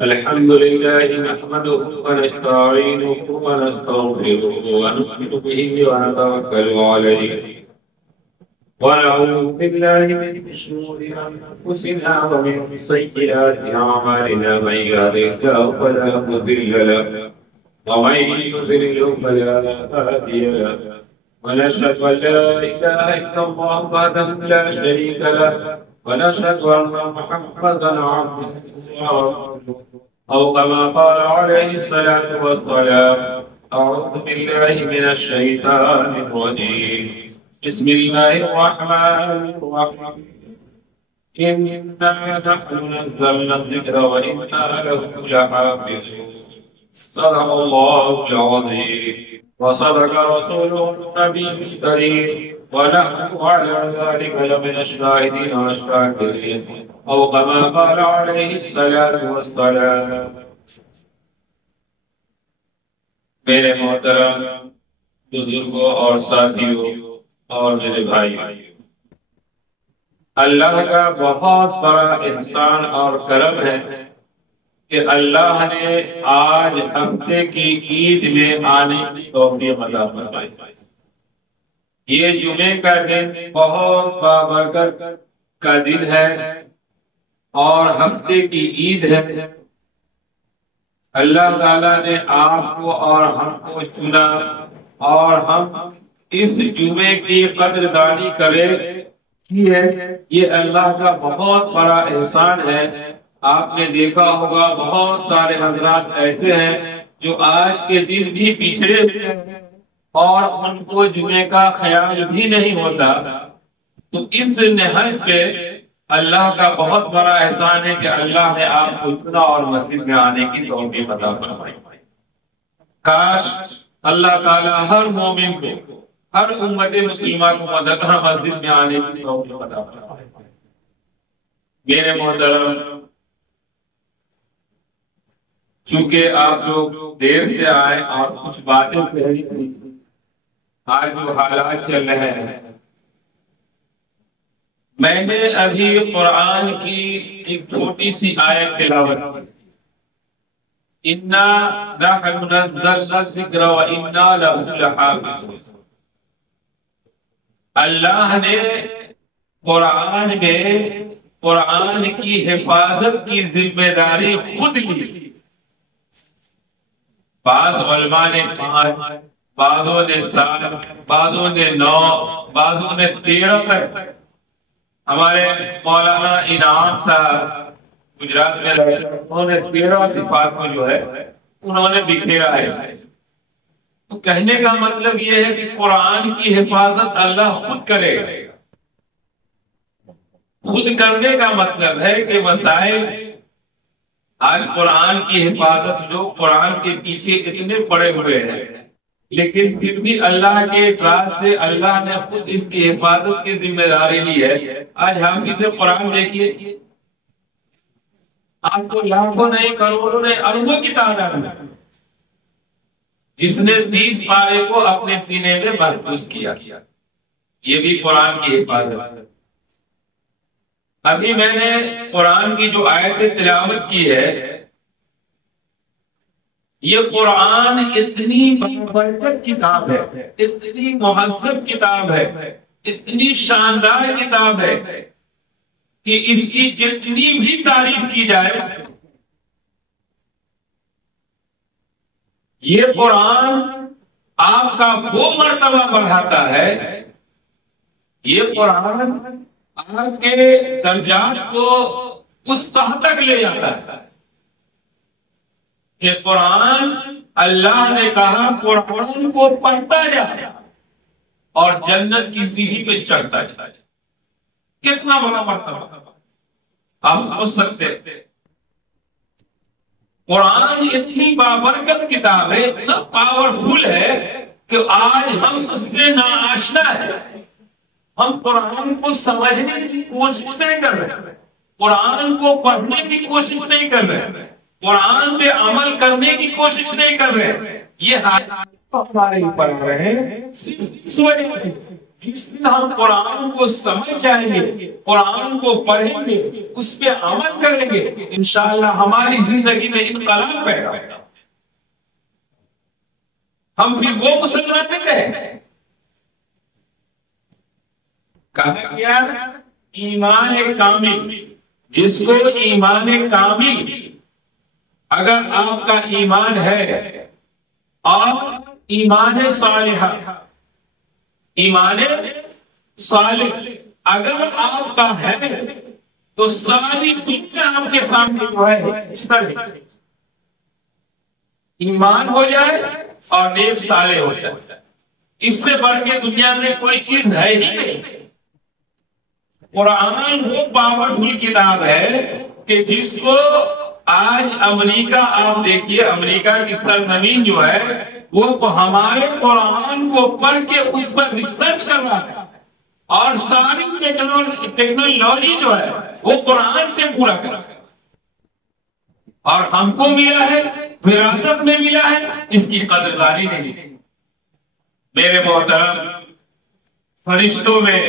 الحمد لله نحمده ونستعينه ونستغفره ونؤمن به ونتوكل عليه ونعوذ بالله من شرور أنفسنا ومن سيئات أعمالنا من يهده الله فلا مضل له ومن يضلل فلا هادي له ونشهد أن لا إله إلا الله وحده لا شريك له ونشهد أن محمدا عبده ورسوله أو كما قال عليه الصلاة والسلام أعوذ بالله من الشيطان الرجيم بسم الله الرحمن الرحيم إنا نحن نزلنا الذكر وإنا له لحافظون صدق الله العظيم وصدق رسوله النبي الكريم ونحن على ذلك لمن الشاهدين والشاكرين أو كما قال عليه الصلاة والسلام. میرے محترم بزرگوں اور ساتھیوں اور میرے بھائی، اللہ کا بہت بڑا احسان اور کرم ہے کہ اللہ نے آج ہفتے کی عید میں آنے کی توفیق عطا فرمائی. یہ جمعے کا دن بہت بابرکت کا دن ہے اور ہفتے کی عید ہے. اللہ تعالیٰ نے آپ کو اور ہم کو چنا اور ہم اس جمعے کی قدردانی کرے کی ہے. یہ اللہ کا بہت بڑا احسان ہے. آپ نے دیکھا ہوگا بہت سارے حضرات ایسے ہیں جو آج کے دن بھی پچھڑے ہوئے ہیں اور ان کو جمعے کا خیال بھی نہیں ہوتا. تو اس نحس پہ اللہ کا بہت بڑا احسان ہے کہ اللہ نے آپ کو چنا اور مسجد میں آنے کی توفیق عطا فرمائی. کاش اللہ تعالی ہر مومن کو، ہر امت مسلمہ کو مسجد میں آنے کی توفیق عطا فرمائے. میرے محترم، چونکہ آپ لوگ دیر سے آئے اور کچھ باتیں کہنی تھی، آج جو حالات چل رہے ہیں، میں نے ابھی قرآن کی ایک چھوٹی سی آیت تلاوت کی. اِنَّا نَحْنُ نَزَّلْنَا الذِّكْرَ وَإِنَّا لَهُ لَحَافِظُونَ. اللہ نے قرآن میں قرآن کی حفاظت کی ذمہ داری خود لی. بعض علماء نے 5، بعضوں نے 7، بعضوں نے 9، بعضوں نے 13 تک. ہمارے مولانا انعام صاحب گجرات میں رہے، انہوں نے 13 صفات کو جو ہے انہوں نے بکھیرا ہے. تو کہنے کا مطلب یہ ہے کہ قرآن کی حفاظت اللہ خود کرے گا. خود کرنے کا مطلب ہے کہ وسائل، آج قرآن کی حفاظت، لوگ قرآن کے پیچھے اتنے پڑے ہوئے ہیں، لیکن پھر بھی اللہ کے اطراز سے اللہ نے خود اس کی حفاظت کی ذمہ داری لی ہے. آج حافظ قرآن دیکھیے، آپ کو لاکھوں نہیں کروڑوں نہیں اربوں کی تعداد میں، جس نے 30 پارے کو اپنے سینے میں محفوظ کیا. یہ بھی قرآن کی حفاظت. ابھی میں نے قرآن کی جو آیت تلاوت کی ہے، یہ قرآن اتنی بابرکت کتاب ہے، اتنی مہذب کتاب ہے، اتنی شاندار کتاب ہے کہ اس کی جتنی بھی تعریف کی جائے، یہ قرآن آپ کا وہ مرتبہ بڑھاتا ہے، یہ قرآن آپ کے درجات کو اس تک لے جاتا ہے کہ قرآن، اللہ نے کہا قرآن کو پڑھتا جا اور جنت کی سیڑھی پہ چڑھتا جا. کتنا بڑا مرتبہ آپ سوچ سکتے ہیں. قرآن اتنی بابرکت کتاب ہے، اتنا پاورفل ہے کہ آج ہم اس سے ناآشنا ہے. ہم قرآن کو سمجھنے کی کوشش نہیں کر رہے، قرآن کو پڑھنے کی کوشش نہیں کر رہے، قرآن پہ عمل کرنے کی کوشش نہیں کر رہے. یہ ہمارے اوپر آ رہے ہیں اس وجہ سے جس دن ہم قرآن کو سمجھ جائیں گے، قرآن کو پڑھیں گے، اس پہ عمل کریں گے، انشاءاللہ ہماری زندگی میں انقلاب پیدا ہوگا۔ ہم پھر وہ مسلمان نہیں رہے۔ کہا گیا ایمان کامل، جس کو ایمان کامل، اگر آپ کا ایمان ہے اور ایمان صالح، ایمان صالح اگر آپ کا ہے تو ساری چیزیں آپ کے سامنے جو ہے ایمان ہو جائے اور نیک صالح ہو جائے، اس سے بڑھ کے دنیا میں کوئی چیز ہے ہی نہیں۔ قرآن وہ پاورفل کتاب ہے کہ جس کو آج امریکہ، آپ دیکھیے امریکہ کی سرزمین جو ہے وہ ہمارے قرآن کو پڑھ کے اس پر ریسرچ کر رہا ہے، اور ساری ٹیکنالوجی جو ہے وہ قرآن سے پورا کر رہا ہے، اور ہم کو ملا ہے، وراثت میں ملا ہے، اس کی قدردانی نہیں۔ میرے محترم، فرشتوں میں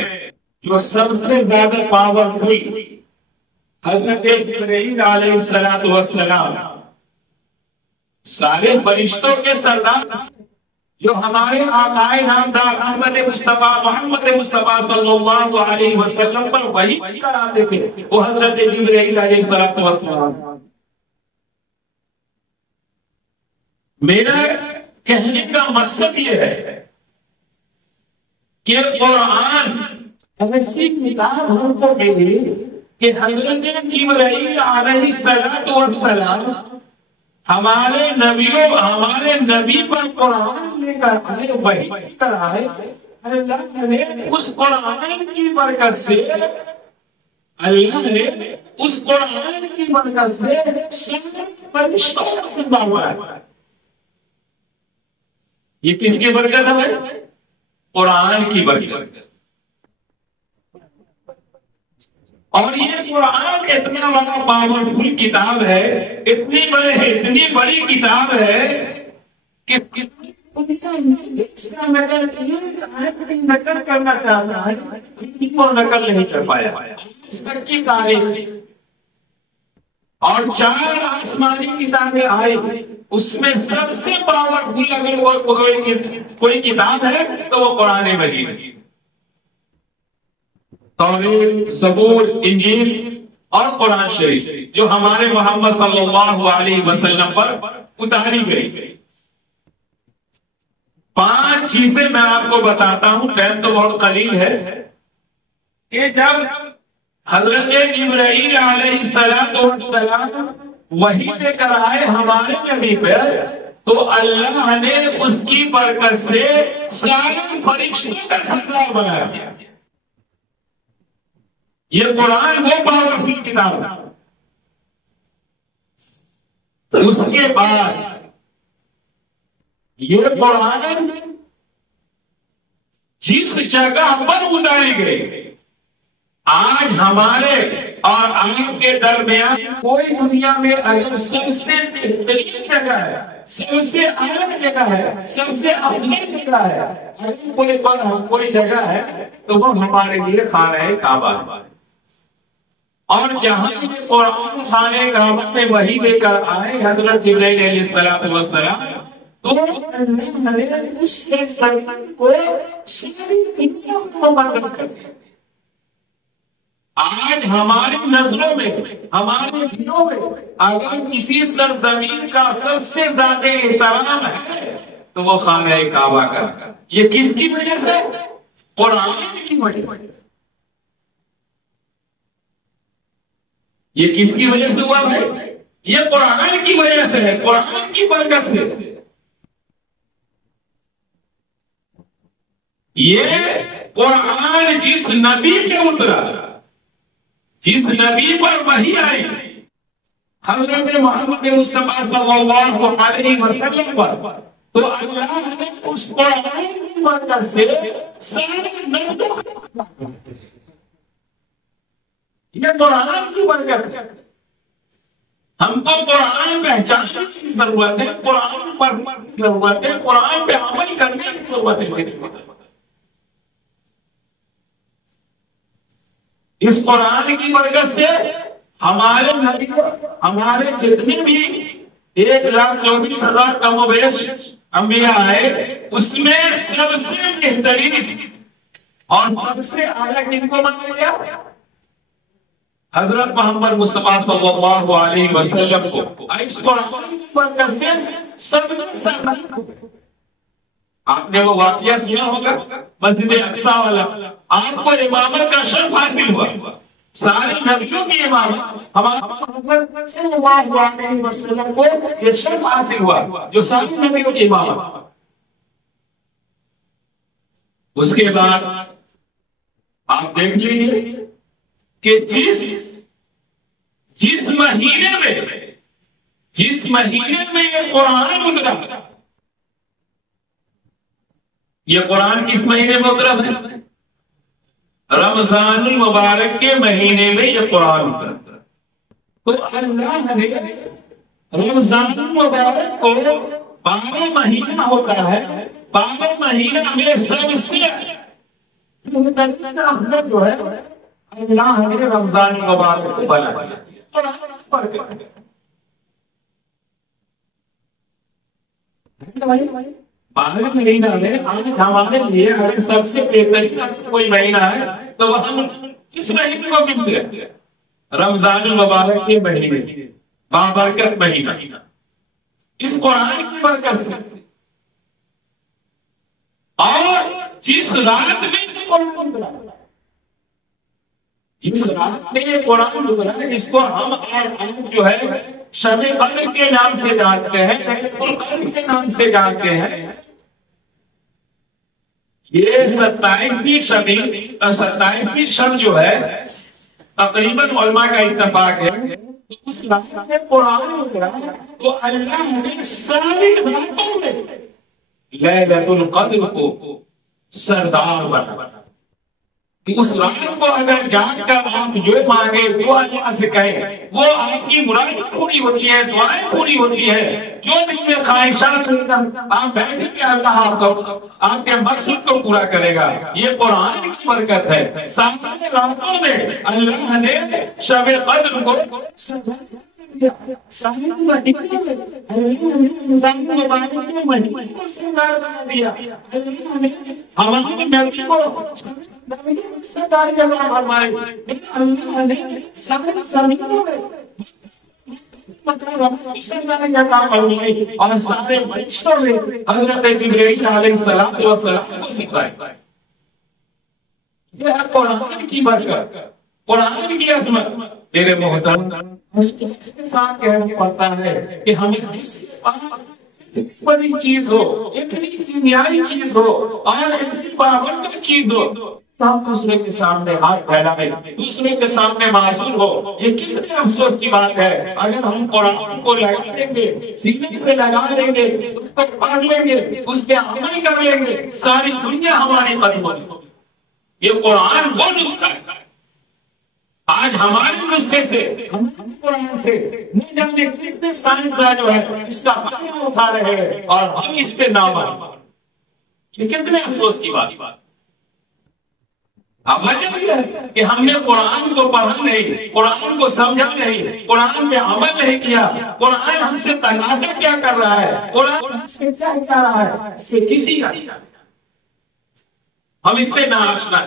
جو سب سے زیادہ پاورفل حضرت جبرائیل علیہ السلام، سارے فرشتوں کے سردار جو ہمارے آقائے نامدار احمد مصطفیٰ محمد مصطفیٰ صلی اللہ علیہ وسلم پر وحی کراتے تھے، وہ حضرت جبرائیل علیہ السلام۔ میرا کہنے کا مقصد یہ ہے کہ قرآن ایسی کتاب ہم کو ملی کہ حضرت جبرائیل علیہ السلام ہمارے نبی پر قرآن لے کر آئے، وحی کر آئے۔ اللہ نے اس قرآن کی برکت سے، اللہ نے اس قرآن کی برکت سے سارے فرشتوں کو سنبھالا ہوا ہے۔ یہ کس کی برکت ہے؟ قرآن کی برکت۔ اور یہ قرآن اتنا بڑا پاورفل کتاب ہے، اتنی بڑی کتاب ہے کہ نقل کرنا چاہتا ہے، نقل نہیں کر پایا اس کی تاریخ۔ اور 4 آسمانی کتابیں آئی، اس میں سب سے پاورفل اگر وہ کوئی کتاب ہے تو وہ قرآن مجید ہے۔ توریت، زبور، انجیل اور قرآن شریف جو ہمارے محمد صلی اللہ علیہ وسلم پر اتاری گئی۔ 5 چیزیں میں آپ کو بتاتا ہوں، ٹائم تو بہت قلیل ہے، کہ جب حضرت جبرائیل علیہ السلام وحی لے کر آئے ہمارے نبی پہ، تو اللہ نے اس کی برکت سے سارے فرشتوں کا سردار بنایا۔ یہ قرآن وہ پاورفل کتاب ہے۔ اس کے بعد یہ قرآن جس جگہ پر اتارے گئے، آج ہمارے اور آپ کے درمیان کوئی دنیا میں اگر سب سے بہترین جگہ ہے، سب سے اعلیٰ جگہ ہے، سب سے افضل جگہ ہے، اگر کوئی جگہ ہے تو وہ ہمارے لیے خانہ کعبہ ہے۔ اور جہاں قرآن خانہ کعبہ میں وحی لے کر آئے حضرت جبرائیل علیہ السلام، تو اس سرزمین کو ساری دنیا کو مقدس کر دیا۔ آج ہماری نظروں میں، ہمارے دلوں میں اگر کسی سرزمین کا سب سے زیادہ احترام ہے تو وہ خانہ کعبہ کا۔ یہ کس کی وجہ سے؟ قرآن کی وجہ سے۔ یہ کس کی وجہ سے ہوا بھائی؟ یہ قرآن کی وجہ سے ہے، قرآن کی برکت سے۔ یہ قرآن جس نبی پہ اترا، جس نبی پر وحی آئی، حضرت محمد مصطفیٰ صلی اللہ علیہ وسلم پر، تو اللہ نے اس قرآن کی برکت سے سارے نبیوں، یہ قرآن کی برکت ہے۔ ہم کو قرآن پہچاننے کی ضرورت ہے، قرآن پڑھنے کی ضرورت ہے، قرآن پہ عمل کرنے کی ضرورت ہے۔ اس قرآن کی برکت سے ہمارے نبی، ہمارے جتنے بھی 1,24,000 کم و بیش انبیاء آئے، اس میں سب سے بہترین اور سب سے اعلیٰ کن کو مانا گیا؟ حضرت محمد مصطفیٰ صلی اللہ علیہ وسلم کو۔ اس قرآن کی برکت سے سب سے سرسبز، آپ نے وہ واقعہ سنا ہوگا مسجد اقصی والا، آپ کو امامت کا شرف حاصل ہوا، سارے نبیوں کی امامت ہمارے محمد صلی اللہ علیہ وسلم کو یہ شرف حاصل ہوا جو سارے نبیوں کی امامت۔ اس کے بعد آپ دیکھ لیجیے کہ جس مہینے میں یہ قرآن اترا، یہ قرآن کس مہینے میں اترا ہے؟ رمضان المبارک کے مہینے میں یہ قرآن اترا۔ تو اللہ نے رمضان المبارک کو 12 مہینہ ہوتا ہے، 12 مہینہ میں سب سے افضل جو ہے اللہ نے رمضان المبارک کو بنایا۔ 12 مہینہ میں آج ہمارے لیے اگر سب سے بہترین کوئی مہینہ ہے تو وہ ہم کس مہینے کو گنتے ہیں؟ رمضان المبارک کے مہینے، بابرکت مہینہ، اس قرآن کی برکت سے۔ اور جس رات میں اس رات میں یہ قرآن اترا، اس کو ہم اور جو ہے شب قدر کے نام سے جانتے ہیں، القدر کے نام سے جانتے ہیں۔ یہ 27ویں شب جو ہے تقریباً علماء کا اتفاق ہے، اس رات میں قرآن اترا تو اللہ نے ساری راتوں میں لیلۃ القدر کو سردار بنا کہ اس رات کو اگر جان کر آپ جو مانگے جو اللہ سے کہیں وہ آپ کی مرادیں پوری ہوتی ہیں، دعائیں پوری ہوتی ہیں، جو دل میں خواہشات آپ بیٹھے کہ اللہ آپ کے مقصد کو پورا کرے گا۔ یہ قرآن کی برکت ہے۔ سارے راتوں میں اللہ نے شب قدر کو ہمارے نبی کو اور سارے فرشتوں نے حضرت جبرائیل علیہ السلام کو سکھایا۔ یہ ہے قرآن کی برکت، قرآن کی عظمت۔ میرے محترم پڑتا ہے کہ ہمیں بڑی چیز ہو، اتنی دنیائی چیز ہو اور اتنی بابرکت چیز ہو، ہم دوسرے کے سامنے ہاتھ پھیلائیں، دوسرے کے سامنے معذور ہو۔ یہ کتنے افسوس کی بات ہے اگر ہم قرآن کو لگا لیں گے، سینے سے لگا لیں گے، اس کو پڑھ لیں گے، اس پہ عمل کر لیں گے، ساری دنیا ہماری ختم ہو جائے گی۔ یہ قرآن وہ نسخہ ہے۔ آج ہمارے نسخے سے، قرآن سے نہیں جانے کتنے سائنسداں جو ہے اس کا فائدہ اٹھا رہے ہیں اور ہم اس سے نامرد۔ یہ کتنے افسوس کی بات۔ اب وجہ یہ ہے کہ ہم نے قرآن کو پڑھا نہیں، قرآن کو سمجھا نہیں، قرآن پہ عمل نہیں کیا۔ قرآن ہم سے تقاضا کیا کر رہا ہے، قرآن ہم سے کیا کہہ رہا ہے، اس پہ کسی کا ہم اس سے ناآشنا۔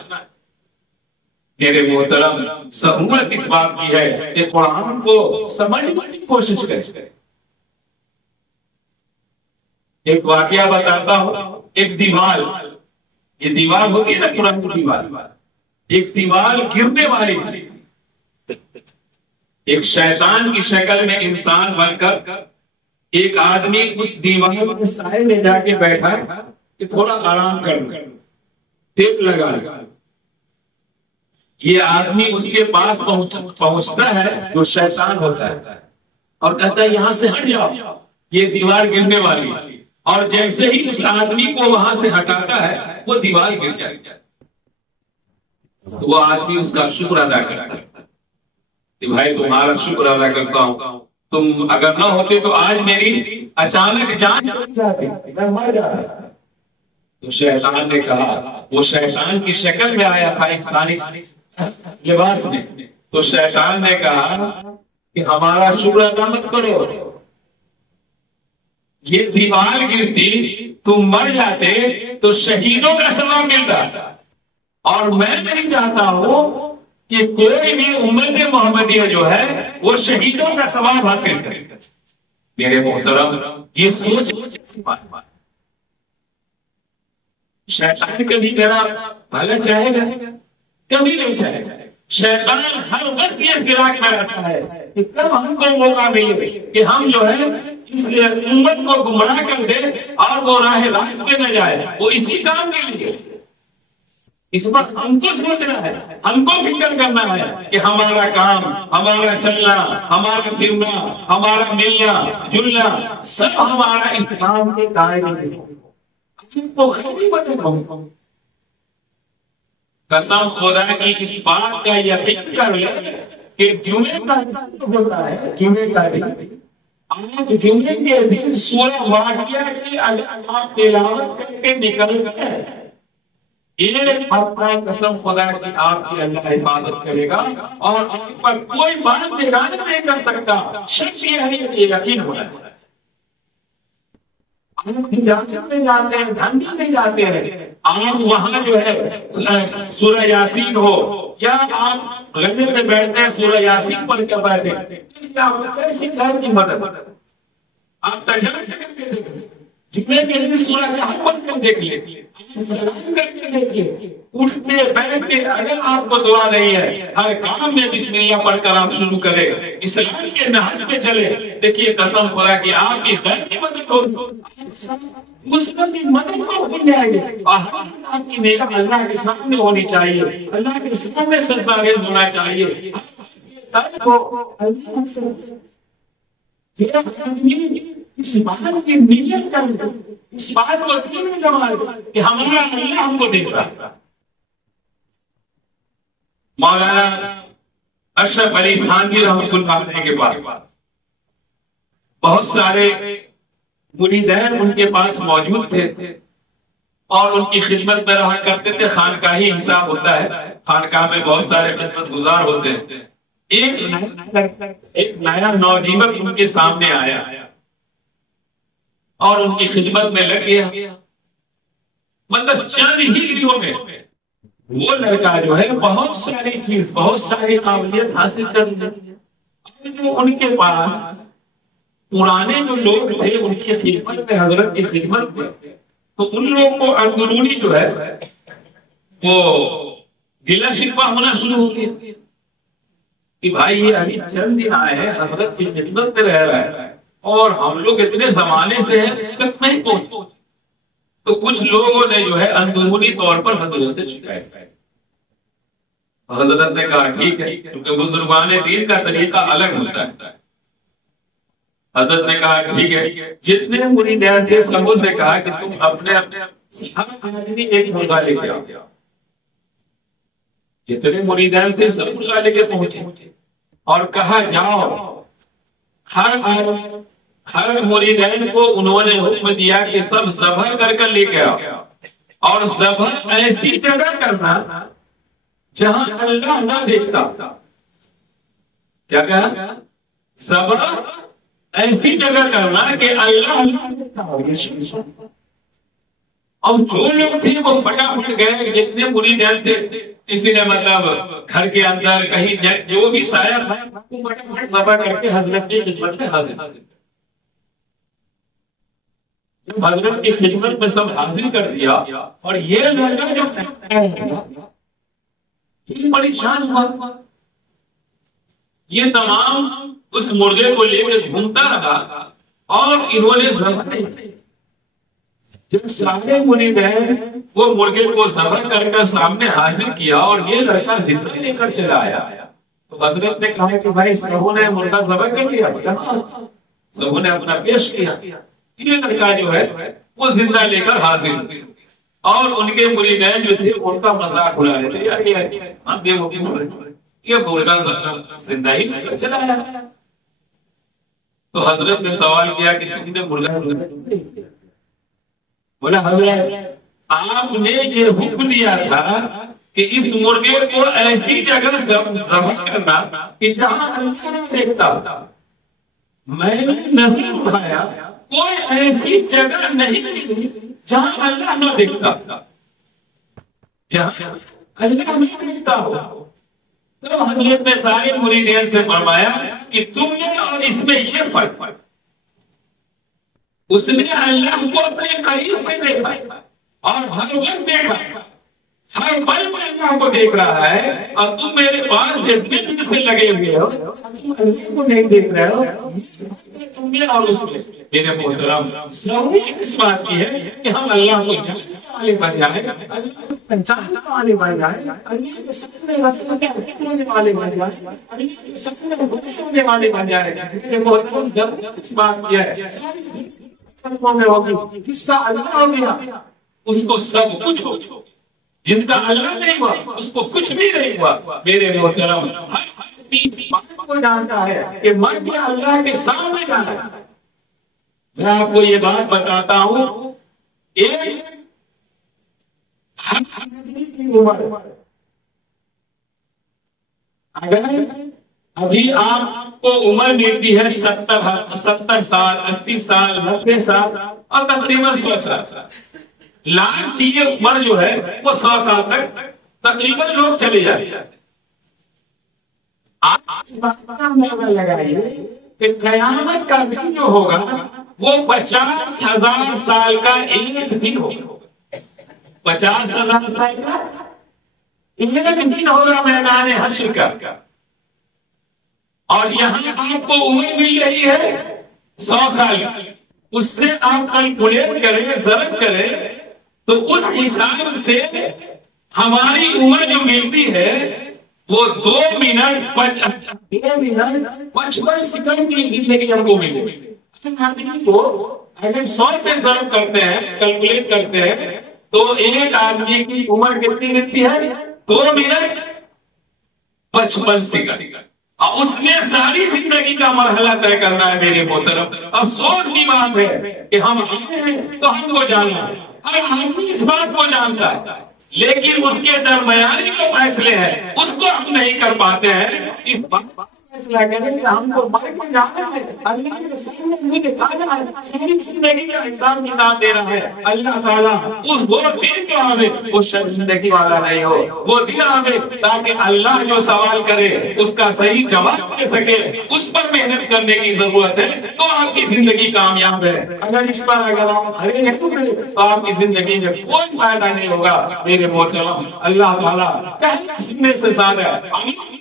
میرے محترم، ضرورت اس بات کی ہے کہ قرآن کو سمجھنے کی کوشش کریں۔ ایک واقعہ بتاتا ہوں۔ ایک دیوار، یہ دیوار ہوتی ہے نا قرآن کی دیوار، ایک دیوار گرنے والی تھی۔ ایک شیطان کی شکل میں انسان بن کر ایک آدمی اس دیوار کے سائے میں جا کے بیٹھا کہ تھوڑا آرام کر لوں، ٹیپ لگا۔ یہ آدمی اس کے پاس پہنچتا ہے جو شیطان ہوتا ہے اور کہتا ہے یہاں سے ہٹ جاؤ، یہ دیوار گرنے والی ہے۔ اور جیسے ہی اس آدمی کو وہاں سے ہٹاتا ہے وہ دیوار گر جاتی ہے۔ وہ آدمی اس کا شکر ادا کرتا ہے کہ بھائی تمہارا شکر ادا کرتا ہوں، تم اگر نہ ہوتے تو آج میری اچانک جان چلی جاتی، میں مر جاتا۔ تو شیطان نے کہا، وہ شیطان کی شکل میں آیا تھا انسانی لباس میں. تو شیطان نے کہا کہ ہمارا شکر ادا مت کرو، یہ دیوار گرتی تم مر جاتے تو شہیدوں کا ثواب ملتا، اور میں نہیں چاہتا ہوں کہ کوئی بھی امت محمدیہ جو ہے وہ شہیدوں کا ثواب حاصل کرے. میرے محترم، یہ سوچ شیطان کبھی میرا بھلا چاہے گا؟ کبھی نہیں چاہے گا. شیطان ہر وقت یہ فراق میں رہتا ہے کہ کب ہم کو موقع ملے کہ ہم جو ہے اس امت کو گمراہ کر دے اور وہ راہ راست پہ نہ جائے. وہ اسی کام کے لیے اس وقت ہم کو سوچنا ہے، ہم کو فکر کرنا ہے کہ ہمارا کام، ہمارا چلنا، ہمارا پھرنا، ہمارا ملنا جلنا سب ہمارا اس کام کے دائرے میں. قسم خدا کی اس بات کا یقین کر لے کہ جمعے کا دن ہوتا ہے، جمعے کا دن آپ جمعے کے دن سورہ واقعہ کی آپ تلاوت کر کے نکل گئے، ایک ہفتہ قسم خدا کی آپ کی اللہ حفاظت کرے گا اور آپ پر کوئی بات نگرانی نہیں کر سکتا. شک یہ ہے کہ یقین ہونا چاہیے. آپ میں جاتے ہیں، دھنگی میں جاتے ہیں، آپ وہاں جو ہے سورہ یاسین ہو یا آپ غلے پہ بیٹھتے ہیں سورہ یاسین پڑھ کے بیٹھے، آپ کیسی گھر کی مدد آپ تجربہ کر کے دیکھیں. جتنے کے لیے سورہ کا حکم کر دیکھ لیتے سلام کر کے دیکھیے، اٹھتے بیٹھتے اگر آپ کو دعا نہیں ہے ہر کام میں بسم اللہ پڑھ کر آپ شروع کرے، اسلام کے نہج پہ چلے، دیکھیے قسم خدا کی آپ کی خیر کی مدد ہوگی، مسلم کی مدد کو ہو جائے گی. اور آپ کی نگاہ اللہ کے سامنے ہونی چاہیے، اللہ کے سامنے سجدہ ریز ہونا چاہیے. اس بات کی نیت کر، اس بات کو کہ ہمارا اللہ ہم کو دیکھ رہا. مولانا اشرف علی تھانوی رحمۃ اللہ علیہ کے پاس بہت سارے مریدین ان کے پاس موجود تھے اور ان کی خدمت میں رہا کرتے تھے. خانقاہی حساب ہوتا ہے، خانقاہ میں بہت سارے خدمت گزار ہوتے ہیں. ایک نیا نوجوان ان کے سامنے آیا اور ان کی خدمت میں لگ گیا. مطلب چند ہی دنوں میں وہ لڑکا جو ہے بہت ساری چیز، بہت ساری قابلیت حاصل کر لی. جو ان کے پاس پرانے جو لوگ تھے ان کی خدمت میں، حضرت کی خدمت میں، تو ان لوگوں کو اندرونی جو ہے وہ گلہ شکوہ ہونا شروع ہو گیا کہ بھائی یہ ابھی چند دن آئے ہیں، حضرت کی خدمت میں رہ رہا ہے اور ہم لوگ اتنے زمانے سے ہیں اس تک نہیں پہنچے. تو کچھ لوگوں نے جو ہے اندرونی طور پر حضرت سے شکایت کی. حضرت نے کہا ٹھیک ہے، کیونکہ بزرگان دین کا طریقہ الگ ہوتا ہے. حضرت نے کہا ٹھیک ہے، جتنے مریدین تھے سبوں سے کہا کہ تم اپنے ہر آدمی ایک مرغا لے کے آؤ. جتنے مریدین تھے سب مرغا لے کے پہنچے اور کہا جاؤ. ہر مریدین کو انہوں نے حکم دیا کہ سب ذبح کر کر لے کے آؤ، اور ذبح ایسی جگہ کرنا جہاں اللہ نہ دیکھتا. کیا کہا؟ ذبح ایسی جگہ کرنا کہ اللہ نہ دیکھتا. اور جو لوگ تھے وہ فٹافٹ گئے، جتنے مریدین تھے کسی نے مطلب گھر کے اندر کہیں جو بھی سایہ تھا وہ فٹافٹ ذبح کر کے حضرت کی خدمت میں حاضر. حضرت کی خدمت میں سب حاضر کر دیا اور یہ لڑکا جو بڑی شان ہوا، یہ تمام اس مرغے کو لے کے گھومتا رہا اور انہوں نے جب سارے مریدین وہ مرغے کو ذبح کر کر سامنے حاضر کیا اور یہ لڑکا زندہ لے کر چلا آیا. تو حضرت نے کہا کہ بھائی سبوں نے مرغا ذبح کر لیا، سبوں نے اپنا پیش کیا. یہ لڑکا جو ہے وہ زندہ لے کر حاضر، اور ان کے مریدین جو تھے ان کا مذاق اڑا رہے تھے، یہ مرغا زندہ ہی لے کر چلا آیا. تو حضرت نے سوال کیا کہ تم نے مرغا زندہ؟ بولا حضرت آپ نے یہ حکم دیا تھا کہ اس مردے کو ایسی جگہ ذبح کرنا کہ جہاں اللہ نہیں دیکھتا. میں نے نظر اٹھایا کوئی ایسی جگہ نہیں جہاں اللہ نہ دیکھتا، جہاں اللہ نہ دیکھتا ہو. تو حضرت نے سارے مریدین سے فرمایا کہ تم نے اور اس میں یہ فرق، اس نے اللہ کو اپنے قریب سے دیکھا اور ہر وقت دیکھا، ہر پل میں اللہ کو دیکھ رہا ہے، اور تم میرے پاس اتنے دن سے لگے ہوئے ہو تم اللہ کو نہیں دیکھ رہے ہو. تم میں اور اس میں میرے محترم ضرورت اس بات کی ہے کہ ہم اللہ کو جاننے والے بن جائیں، اللہ کو پہچاننے والے بن جائیں، اللہ کے سب سے رسول کے ہونے والے بن جائیں، اللہ کے سب سے ہونے والے بن جائیں. میرے محترم ضرورت اس بات کی ہے میں ہوگی جس کا اللہ ہو گیا اس کو سب کچھ ہو، جس کا اللہ نہیں ہوا اس کو کچھ بھی نہیں ہوا. میرے محترم کو جانتا ہے کہ مر کے اللہ کے سامنے جانا ہے. میں آپ کو یہ بات بتاتا ہوں، ایک اگر ابھی آپ کو عمر ملتی ہے 70 سال، 80 سال، 90 سال اور تقریباً 100 سال، لاسٹ یہ عمر جو ہے وہ 100 سال تک تقریباً لوگ چلے جاتے ہیں. آپ اس بات کا اندازہ لگائیے کہ قیامت کا دن جو ہوگا وہ 50,000 سال کا ایک دن ہوگا. 50,000 سال کا ایک دن ہوگا میدان حشر کا. اور یہاں آپ کو عمر مل رہی ہے 100 سال کی، اس سے آپ کیلکولیٹ کریں، ضرب کریں تو اس حساب سے ہماری عمر جو ملتی ہے وہ 2 منٹ 55 سیکنڈ کی زندگی ہم کو ملے. آدمی کو اگر 100 سے ضرب کرتے ہیں، کیلکولیٹ کرتے ہیں تو ایک آدمی کی عمر کتنی ملتی ہے؟ 2 منٹ 55 سیکنڈ. اور اس میں ساری زندگی کا مرحلہ طے کرنا ہے. میرے محترم افسوس کی بات ہے کہ ہم آئے ہیں تو ہم کو جانا ہے، ہر آدمی اس بات کو جانتا ہے، لیکن اس کے درمیانی جو فیصلے ہیں اس کو ہم نہیں کر پاتے ہیں. اس بات ہم کو مر کے جانا ہے، اللہ کے سامنے منہ دکھانا ہے، ساری زندگی کا حساب کتاب دینا ہے. اللہ تعالیٰ وہ دن جو آوے وہ زندگی والا نہیں ہو، وہ دن آوے تاکہ اللہ جو سوال کرے اس کا صحیح جواب دے سکے. اس پر محنت کرنے کی ضرورت ہے تو آپ کی زندگی کامیاب ہے. اگر اس پر اگر آپ کھڑے نہیں ہوتے تو آپ کی زندگی میں کوئی فائدہ نہیں ہوگا. میرے محترم اللہ تعالیٰ کہنے سننے سے زیادہ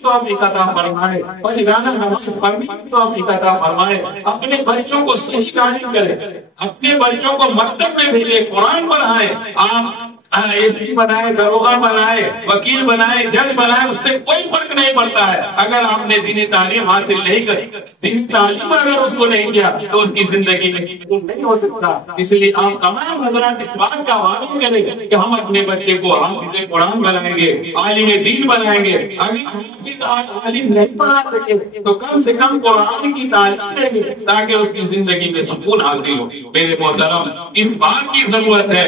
تو اپنی عطا فرمائے، پنجگانہ نماز پڑھنے تو اپنی عطا فرمائے. اپنے بچوں کو صحیح تعلیم کرے، اپنے بچوں کو مکتب میں بھیجے، قرآن پڑھائے. آپ ایس پی بنائے، دروغہ بنائے، وکیل بنائے، جج بنائے، اس سے کوئی فرق نہیں پڑتا ہے. اگر آپ نے دینی تعلیم حاصل نہیں کری، دینی تعلیم اگر اس کو نہیں کیا تو اس کی زندگی میں نہیں ہو سکتا. اس لیے آپ تمام حضرات اس بات کا وعدہ کریں کہ ہم اپنے بچے کو حافظ قرآن بنائیں گے، عالم دین بنائیں گے. اگر عالم نہیں بنا سکے تو کم سے کم قرآن کی تعلیم دیں گے تاکہ اس کی زندگی میں سکون حاصل ہو. میرے محترم اس بات کی ضرورت ہے،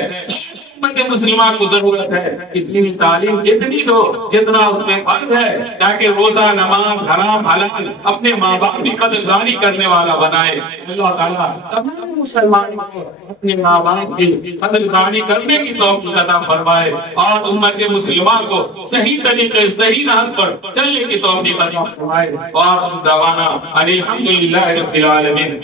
مسلمان کو ضرورت ہے اتنی تعلیم اتنی دو جتنا اس میں فرض ہے، تاکہ روزہ، نماز، حرام حلال اپنے ماں باپ کی قدردانی کرنے والا بنائے. اللہ تعالیٰ تمام مسلمانوں کو اپنے ماں باپ کی قدردانی کرنے کی توفیق عطا فرمائے اور امت مسلمہ کو صحیح طریقے، صحیح راہ پر چلنے کی توفیق عطا فرمائے. اور دعوانا الحمدللہ رب العالمین.